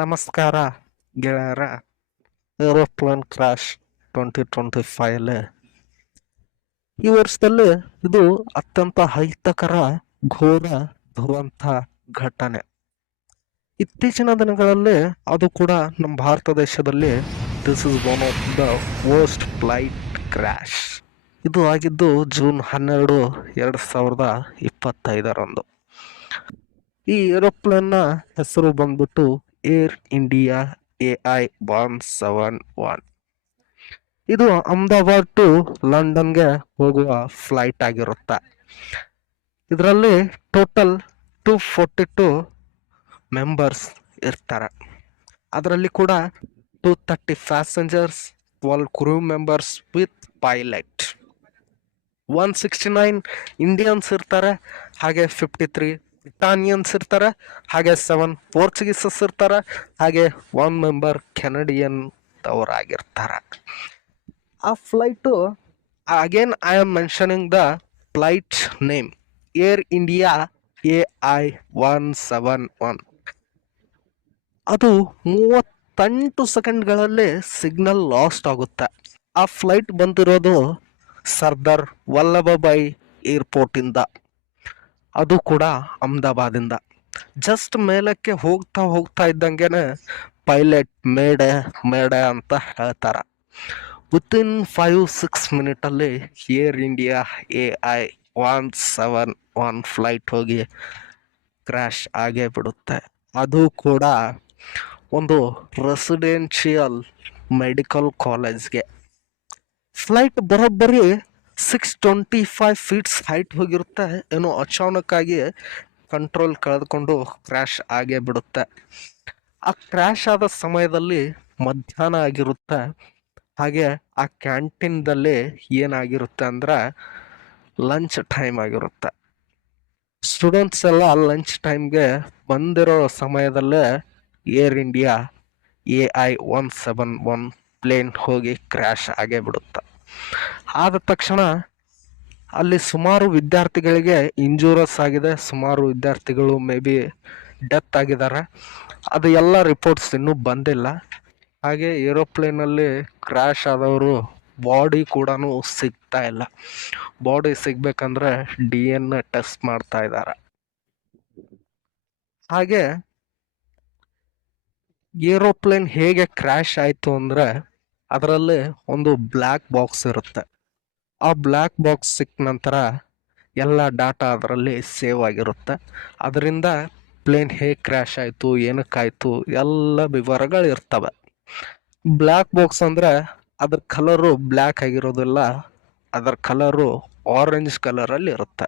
ನಮಸ್ಕಾರ. ಗೆಳೆಯರ, aeroplane crash twenty twenty five ಈ ವರ್ಷದಲ್ಲಿ ಇದು ಅತ್ಯಂತ ಅಹಿತಕರ ಘೋರ ದುರಂತ ಘಟನೆ. ಇತ್ತೀಚಿನ ದಿನಗಳಲ್ಲಿ ಅದು ಕೂಡ ನಮ್ಮ ಭಾರತ ದೇಶದಲ್ಲಿ this is one of the worst flight crash ಇದು ಆಗಿದ್ದು ಜೂನ್ ಹನ್ನೆರಡು ಎರಡು ಸಾವಿರದ ಇಪ್ಪತ್ತೈದರಂದು. ಈ ಏರೋಪ್ಲೇನ್ನ ಹೆಸರು ಬಂದ್ಬಿಟ್ಟು Air India A I one seven one. ಇದು ಅಹಮದಾಬಾದ್ ಟು ಲಂಡನ್ಗೆ ಹೋಗುವ ಫ್ಲೈಟ್ ಆಗಿರುತ್ತೆ. ಇದರಲ್ಲಿ total two forty two members ಇರ್ತಾರೆ. ಅದರಲ್ಲಿ ಕೂಡ two thirty passengers, twelve crew members with pilot. One sixty nine Indians ಇರ್ತಾರೆ, ಹಾಗೆ ಫಿಫ್ಟಿ ತ್ರೀ ಬ್ರಿಟಾನಿಯನ್ಸ್ ಇರ್ತಾರೆ, ಹಾಗೆ ಸೆವೆನ್ ಪೋರ್ಚುಗೀಸಸ್ ಇರ್ತಾರೆ, ಹಾಗೆ ಒನ್ ಮೆಂಬರ್ ಕೆನಡಿಯನ್ ಅವರಾಗಿರ್ತಾರೆ ಆ flight again I am mentioning the flight name Air India A I one seven one ಅದು ಮೂವತ್ತೆಂಟು ಸೆಕೆಂಡ್ಗಳಲ್ಲಿ ಸಿಗ್ನಲ್ ಲಾಸ್ಟ್ ಆಗುತ್ತೆ. ಆ ಫ್ಲೈಟ್ ಬಂದಿರೋದು ಸರ್ದಾರ್ ವಲ್ಲಭಭಾಯಿ ಏರ್ಪೋರ್ಟಿಂದ ಅದು ಕೂಡ ಅಹಮದಾಬಾದಿಂದ ಜಸ್ಟ್ ಮೇಲಕ್ಕೆ ಹೋಗ್ತಾ ಹೋಗ್ತಾ ಇದ್ದಂಗೆನೆ ಪೈಲಟ್ ಮೇಡೆ ಮೇಡೆ ಅಂತ ಹೇಳ್ತಾರೆ. Within five six ಮಿನಿಟಲ್ಲಿ Air India A I one seven one flight ಹೋಗಿ ಕ್ರ್ಯಾಶ್ ಆಗೇ ಬಿಡುತ್ತೆ. ಅದು ಕೂಡ ಒಂದು ರೆಸಿಡೆನ್ಷಿಯಲ್ ಮೆಡಿಕಲ್ ಕಾಲೇಜ್ಗೆ ಫ್ಲೈಟ್ ಬರೋಬ್ಬರಿ six twenty five feets height ಹೋಗಿರುತ್ತೆ. ಏನೋ ಅಚಾನಕ್ಕಾಗಿ ಕಂಟ್ರೋಲ್ ಕಳೆದುಕೊಂಡು ಕ್ರ್ಯಾಶ್ ಆಗೇ ಬಿಡುತ್ತೆ. ಆ ಕ್ರ್ಯಾಶ್ ಆದ ಸಮಯದಲ್ಲಿ ಮಧ್ಯಾಹ್ನ ಆಗಿರುತ್ತೆ. ಹಾಗೆ ಆ ಕ್ಯಾಂಟೀನ್ದಲ್ಲಿ ಏನಾಗಿರುತ್ತೆ ಅಂದ್ರೆ ಲಂಚ್ ಟೈಮ್ ಆಗಿರುತ್ತೆ. ಸ್ಟೂಡೆಂಟ್ಸ್ ಎಲ್ಲ ಲಂಚ್ ಟೈಮ್ಗೆ ಬಂದಿರೋ ಸಮಯದಲ್ಲೇ Air India A I one seven one plane ಹೋಗಿ ಕ್ರ್ಯಾಶ್ ಆಗೇ ಬಿಡುತ್ತೆ. ಆದ ತಕ್ಷಣ ಅಲ್ಲಿ ಸುಮಾರು ವಿದ್ಯಾರ್ಥಿಗಳಿಗೆ ಇಂಜೂರಸ್ ಆಗಿದೆ. ಸುಮಾರು ವಿದ್ಯಾರ್ಥಿಗಳು ಮೇ ಬಿ ಡೆತ್ ಆಗಿದ್ದಾರೆ. ಅದು ಎಲ್ಲ ರಿಪೋರ್ಟ್ಸ್ ಇನ್ನೂ ಬಂದಿಲ್ಲ. ಹಾಗೆ ಏರೋಪ್ಲೇನಲ್ಲಿ ಕ್ರ್ಯಾಶ್ ಆದವರು ಬಾಡಿ ಕೂಡ ಸಿಗ್ತಾ ಇಲ್ಲ. ಬಾಡಿ ಸಿಗ್ಬೇಕಂದ್ರೆ ಡಿ ಎನ್ ಟೆಸ್ಟ್ ಮಾಡ್ತಾ ಇದ್ದಾರೆ. ಹಾಗೆ ಏರೋಪ್ಲೇನ್ ಹೇಗೆ ಕ್ರ್ಯಾಶ್ ಆಯಿತು ಅಂದರೆ ಅದರಲ್ಲಿ ಒಂದು ಬ್ಲ್ಯಾಕ್ ಬಾಕ್ಸ್ ಇರುತ್ತೆ. ಆ ಬ್ಲ್ಯಾಕ್ ಬಾಕ್ಸ್ ಸಿಕ್ಕ ನಂತರ ಎಲ್ಲ ಡಾಟಾ ಅದರಲ್ಲಿ ಸೇವ್ ಆಗಿರುತ್ತೆ. ಅದರಿಂದ ಪ್ಲೇನ್ ಹೇಗೆ ಕ್ರ್ಯಾಶ್ ಆಯಿತು ಏನಕ್ಕಾಯಿತು ಎಲ್ಲ ವಿವರಗಳು ಇರ್ತವೆ. ಬ್ಲ್ಯಾಕ್ ಬಾಕ್ಸ್ ಅಂದರೆ ಅದ್ರ ಕಲರು ಬ್ಲ್ಯಾಕ್ ಆಗಿರೋದಿಲ್ಲ, ಅದರ ಕಲರು ಆರೆಂಜ್ ಕಲರಲ್ಲಿ ಇರುತ್ತೆ.